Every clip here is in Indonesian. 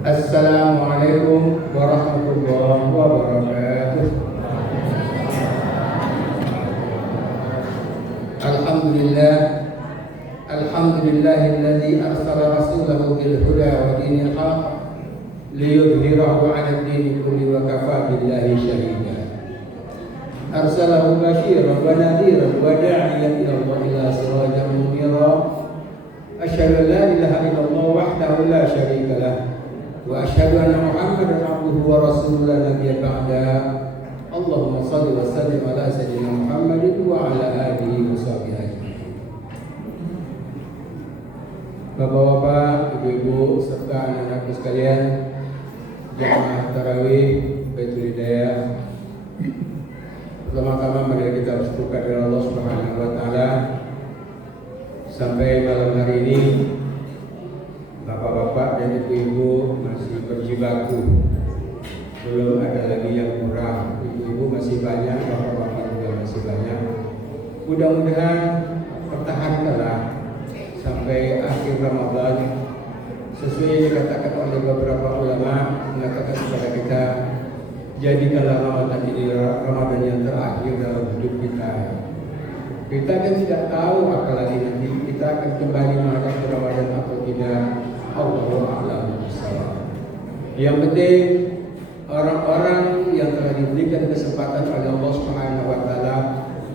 Assalamualaikum warahmatullahi wabarakatuh. Alhamdulillahilladzi arsala rasulahu bil huda wa dinil haqq liyudhhirahu 'ala ad-dini kulli wa kafa billahi shahida. Arsalahu basyiran wa nadhiran wa da'iyan ila Allah ila sirajan munira. Asyhadu an la ilaha illallah wahdahu la syarika lah wa asyhadu anna Muhammadan abduhu wa rasuluhu la nabiyya ba'da. Allahumma shalli wa sallim ala sayyidina Muhammadin wa ala alihi wa sahbihi ajma'in. Bapak-bapak, ibu-ibu serta anak-anakku sekalian, jamaah tarawih Baitul Hidayah. Pertama-tama mari kita bersyukur kepada Allah Subhanahu wa taala sampai malam hari ini bapak-bapak dan ibu-ibu masih berjibaku. Belum ada lagi yang kurang. Ibu-ibu masih banyak, bapak-bapak juga masih banyak. Mudah-mudahan pertahankanlah sampai akhir Ramadan sesuai yang dikatakan oleh beberapa ulama, mengatakan kepada kita, jadikanlah Ramadan ini Ramadan yang terakhir dalam hidup kita. Kita kan tidak tahu apalagi nanti kita akan kembali menghadapi Ramadan atau tidak. Allahu a'lam bishawab. Yang penting orang-orang yang telah diberikan kesempatan oleh Allah Subhanahu wa taala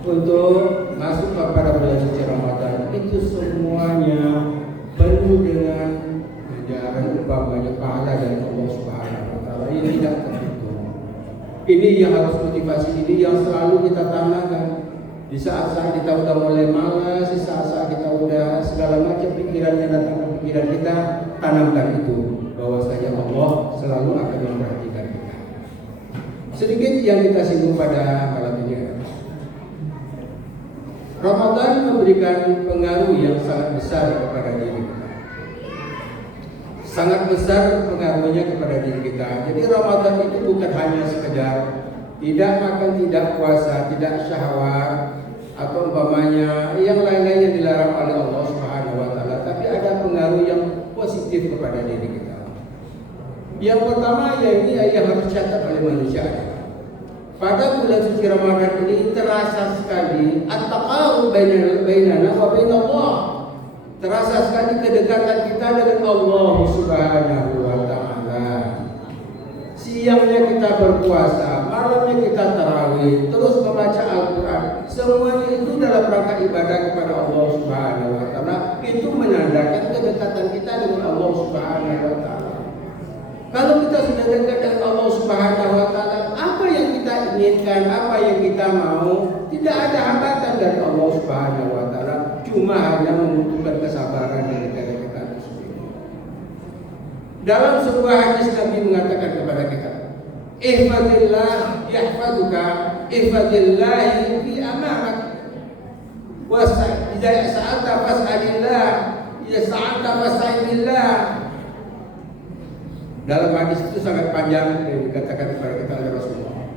untuk masuk kepada bulan suci Ramadan itu semuanya penuh dengan ganjaran umpamanya pahala dari Allah Subhanahu wa taala. Ini tidak terhitung. Ini yang harus motivasi, ini yang selalu kita tanamkan. Di saat-saat kita udah mulai malas, di saat-saat kita udah segala macam pikiran yang datang ke pikiran kita, tanamkan itu bahwasanya Allah selalu akan memperhatikan kita. Sedikit yang kita singgung pada malam ini. Ramadan memberikan pengaruh yang sangat besar kepada diri kita. Sangat besar pengaruhnya kepada diri kita. Jadi Ramadan itu bukan hanya sekedar tidak makan, tidak puasa, tidak syahwat atau umpamanya yang lain-lain yang dilarang oleh Allah Subhanahu wa taala, tapi ada pengaruh yang positif kepada diri kita. Yang pertama yang harus dicatat oleh manusia. Pada bulan suci Ramadan ini terasa sekali at-taqarrub bainana wa bainallah. Terasa sekali kedekatan kita dengan Allah Subhanahu wa taala. Siangnya kita berpuasa, malamnya kita tarawih, terus membaca Al-Qur'an. Semuanya itu dalam rangka ibadah kepada Allah Subhanahu wa taala. Itu menandakan kedekatan kita dengan Allah Subhanahu wa taala. Kalau kita sudah dekat dengan Allah Subhanahu wa taala, apa yang kita inginkan, apa yang kita mau, tidak ada hambatan dari Allah Subhanahu wa taala, cuma hanya membutuhkan kesabaran dari kita itu sendiri. Dalam sebuah hadis Nabi mengatakan kepada kita, ihfazillah yahfazuka, ihfazillah fi amamak. Wa idza sa'alta fas'alillah, idza sa'alta fas'al billah. Dalam hadis itu sangat panjang yang dikatakan kepada kita oleh Rasulullah.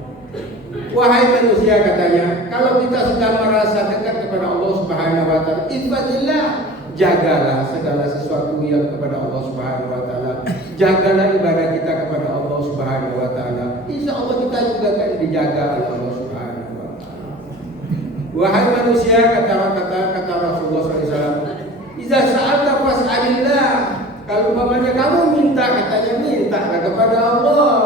Wahai manusia, katanya, kalau kita sudah merasa dekat kepada Allah Subhanahu wa taala, ihfazillah, jagalah segala sesuatu yang kepada Allah Subhanahu wa taala. Jagalah ibadah kita kepada Allah Subhanahu wa taala. Insyaallah kita juga akan dijaga oleh Allah Subhanahu wa taala. Wahai manusia, kata Rasulullah SAW, "Idza sa'alta fas'alillah." Kalau umpamanya kamu minta, katanya mintalah kepada Allah.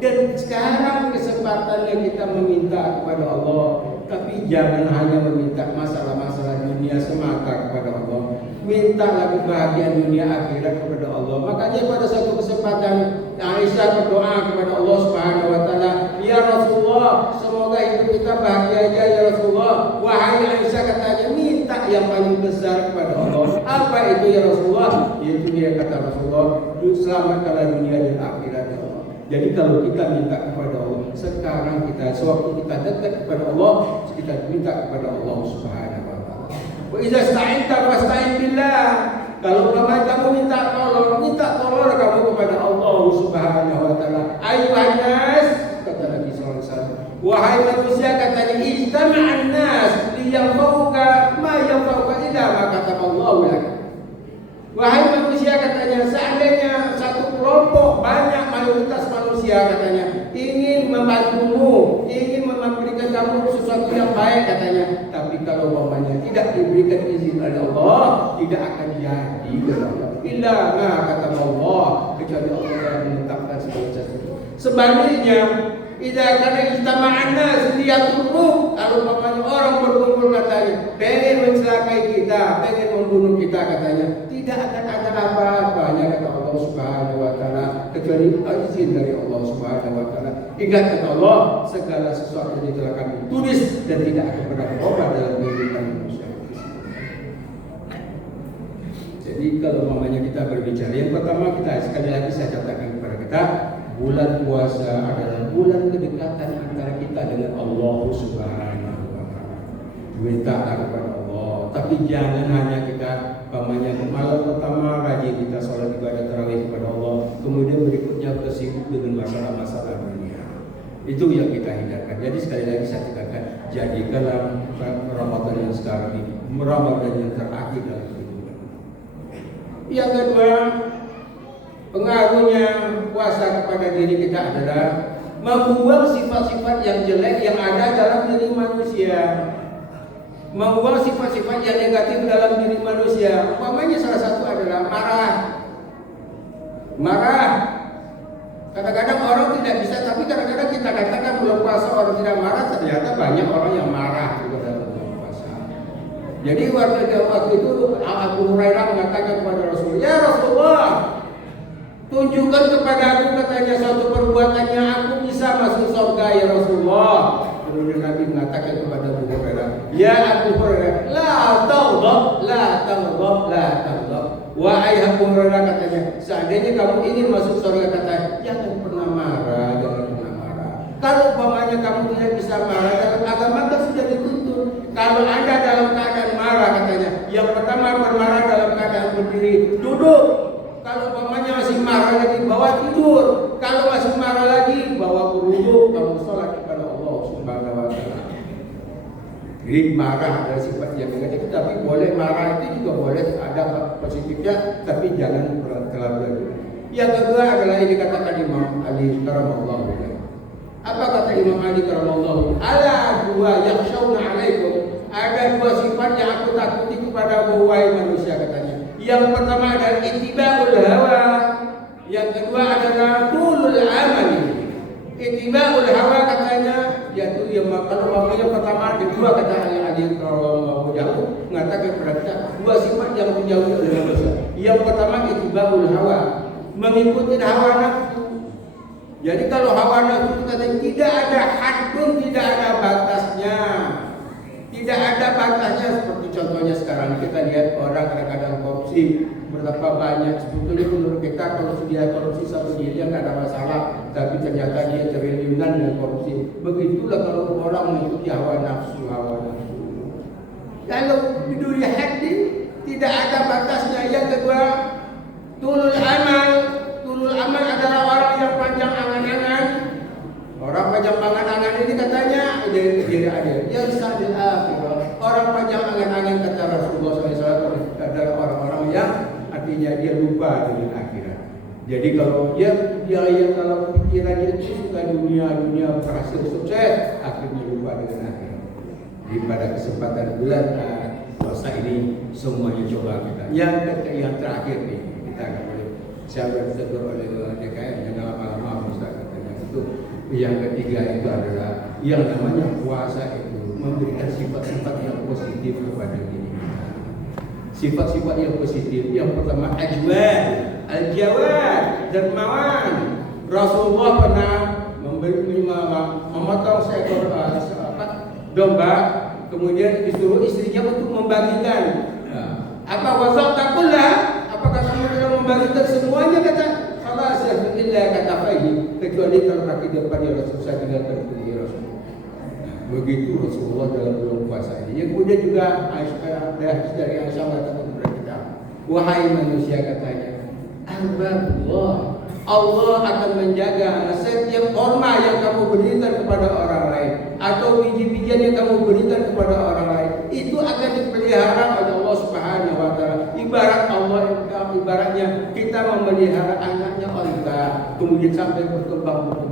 Dan sekarang kesempatannya kita meminta kepada Allah. Tapi jangan hanya meminta masalah-masalah dunia semata kepada Allah. Mintalah kebahagiaan dunia akhirat kepada Allah. Makanya pada suatu kesempatan Aisyah berdoa kepada Allah Subhanahu wa taala, "Ya Rasulullah, semoga hidup kita bahagia aja ya Rasulullah." Wahai Aisyah, katanya minta yang paling besar kepada Allah. Apa itu ya Rasulullah? Itu dia kata Rasulullah, selamatkanlah dunia dan akhirat ya Allah. Jadi kalau kita minta kepada Allah, sekarang kita sewaktu kita dekat kepada Allah, kita minta kepada Allah Subhanahu wa taala. Wa idza sta'inta fasta'in billah. Kalau kamu minta tolong kamu kepada Allah Subhanahu wa taala. Ayuhan nas, kata Nabi sallallahu alaihi wasallam, wahai manusia, katanya, ijtama'an nas liyanfa'uka ma yanfa'uka illa ma kataballahu lak. Wahai manusia, katanya, kamu sesuatu yang baik katanya. Tapi kalau umpamanya tidak diberikan izin oleh Allah, tidak akan jadi katanya. Illa ma kata Allah, kecuali Allah yang menetapkan segala sesuatu. Sebaliknya, idza kana ijtama'an nas liyaturruk, kalau umpamanya orang berkumpul katanya, pengen mencelakai kita, pengen membunuh kita katanya, tidak akan ada apa-apanya kata Allah Subhanahu wa taala kecuali izin dari Allah Subhanahu wa taala. Ingat kata Allah, segala sesuatu ini telah kami tulis dan tidak akan pernah berubah dalam kehidupan manusia. Jadi kalau mamanya kita berbicara, yang pertama kita sekali lagi saya catatkan kepada kita, bulan puasa adalah bulan kedekatan antara kita dengan Allah Subhanahu wa taala. Minta kepada Allah, tapi jangan hanya kita mamanya malam pertama rajin kita sholat ibadah tarawih kepada Allah, kemudian berikutnya tersibuk dengan masalah-masalah dunia. Itu yang kita hindarkan. Jadi sekali lagi saya katakan, jadikanlah Ramadan yang sekarang ini Ramadan yang terakhir dalam kehidupan. Yang kedua, pengaruhnya puasa kepada diri kita adalah membuang sifat-sifat yang jelek yang ada dalam diri manusia. Membuang sifat-sifat yang negatif dalam diri manusia. Umpamanya salah satu adalah marah. Marah. Kadang-kadang orang tidak bisa, tapi kadang-kadang kita katakan bulan puasa orang tidak marah, ternyata banyak orang yang marah juga dalam bulan puasa. Jadi waktu itu Abu Hurairah mengatakan kepada Rasulullah, ya Rasulullah, tunjukkan kepada aku katanya suatu perbuatan yang aku bisa masuk surga ya Rasulullah. Kemudian Nabi mengatakan kepada Abu Hurairah, ya Abu Hurairah, la taghdab, la taghdab, la taghdab. Wahai Abu Hurairah katanya, seandainya kamu ingin masuk surga katanya, jangan pernah marah, jangan pernah marah. Kalau umpamanya kamu tidak bisa marah, dalam agama kan sudah dituntut. Kalau Anda dalam keadaan marah katanya, yang pertama bermarah dalam keadaan berdiri, duduk. Kalau umpamanya masih marah lagi, bawa tidur. Kalau masih marah lagi, bawa berwudu, kamu sholat kepada Allah Subhanahu wa taala. Jadi marah adalah sifat yang negatif, tapi boleh marah itu juga boleh ada positifnya, tapi jangan terlalu. Yang kedua adalah ini katakan Imam Ali karamallahu wajhahu. Apa kata Imam Ali karamallahu? Ala dua yakhshawna alaikum. Ada dua sifat yang aku takuti kepada wahai manusia katanya. Yang pertama adalah ittiba'ul hawa. Yang kedua adalah tulul amali. Ittiba'ul hawa katanya yaitu yang kalau yang pertama, kedua kata Ali kalau jauh mengatakan kepada kita dua sifat yang menjauhi oleh manusia. Yang pertama ittiba'ul hawa, mengikuti hawa nafsu. Jadi kalau hawa nafsu itu katanya tidak ada had pun, tidak ada batasnya. Tidak ada batasnya, seperti contohnya sekarang kita lihat orang kadang-kadang korupsi berapa banyak. Sebetulnya menurut kita kalau dia korupsi satu miliar nggak ada masalah, tapi ternyata dia triliunan dengan korupsi. Begitulah kalau orang mengikuti hawa nafsu. Kalau dunia hati tidak ada batasnya. Yang kedua, tulul amal. Tulul amal adalah orang yang panjang angan-angan. Orang panjang angan-angan ini katanya dia sadil akhirah. Orang panjang angan-angan kata Rasulullah SAW adalah orang-orang yang artinya dia lupa dengan akhirat. Jadi kalau dia yang dalam pikirannya itu suka dunia berhasil sukses, akhirnya lupa dengan akhirat. Jadi pada kesempatan bulan puasa ini semuanya coba kita. Yang terakhir nih kita akan boleh siapa ditegur oleh DKM jangan lama-lama Ustaz katanya itu. Yang ketiga itu adalah yang namanya puasa itu memberikan sifat-sifat yang positif kepada diri kita. Sifat-sifat yang positif. Yang pertama ajwan, al-jawad, dermawan. Rasulullah pernah memotong seekor domba, kemudian disuruh istrinya untuk membagikan. Apa wasaqakullah? Apakah kamu sudah membagikan semuanya kata? Illa kata Faihi, kecuali kalau kaki depannya Rasul saya tinggalkan di Rasul. Begitu Rasulullah dalam bulan puasa ini. Yang kemudian juga ada dari Aisyah mengatakan kepada kita, wahai manusia katanya, Allah akan menjaga setiap korma yang kamu berikan kepada orang lain atau biji-bijian yang kamu berikan kepada orang lain itu akan dipelihara oleh Allah Subhanahu wa taala. Ibaratnya kita memelihara anaknya onta, kemudian sampai berkembang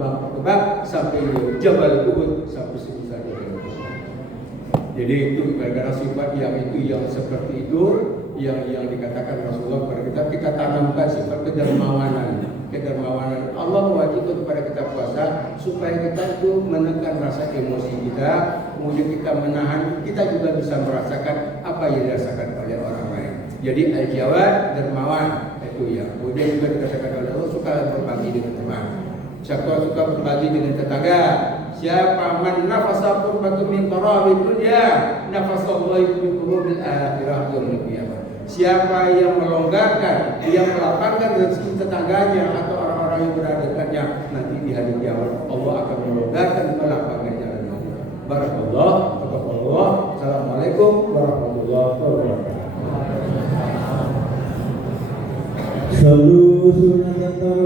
sampai Jabal Uhud sampai sebesar itu. Jadi itu gara-gara sifat yang itu yang seperti itu yang dikatakan Rasulullah kepada kita tanamkan sifat kedermawanan. Allah mewajibkan kepada kita puasa supaya kita itu menekan rasa emosi kita, kemudian kita menahan, kita juga bisa merasakan apa yang dirasakan oleh orang lain. Jadi al-jawad, dermawan itu ya. Kemudian juga dikatakan oleh Allah suka berbagi dengan teman. Siapa suka berbagi dengan tetangga? Siapa man nafasa qurbatu min qarabid dunya, nafasallahu min qurubil akhirah yaumil qiyamah. Siapa yang melonggarkan, yang melapangkan rezeki tetangganya atau orang-orang yang berada dekatnya, nanti di hari kiamat Allah akan melonggarkan melapangkan jalannya. Barakallah, taqabbalallah. Assalamualaikum warahmatullahi wabarakatuh. Sallu sunnatan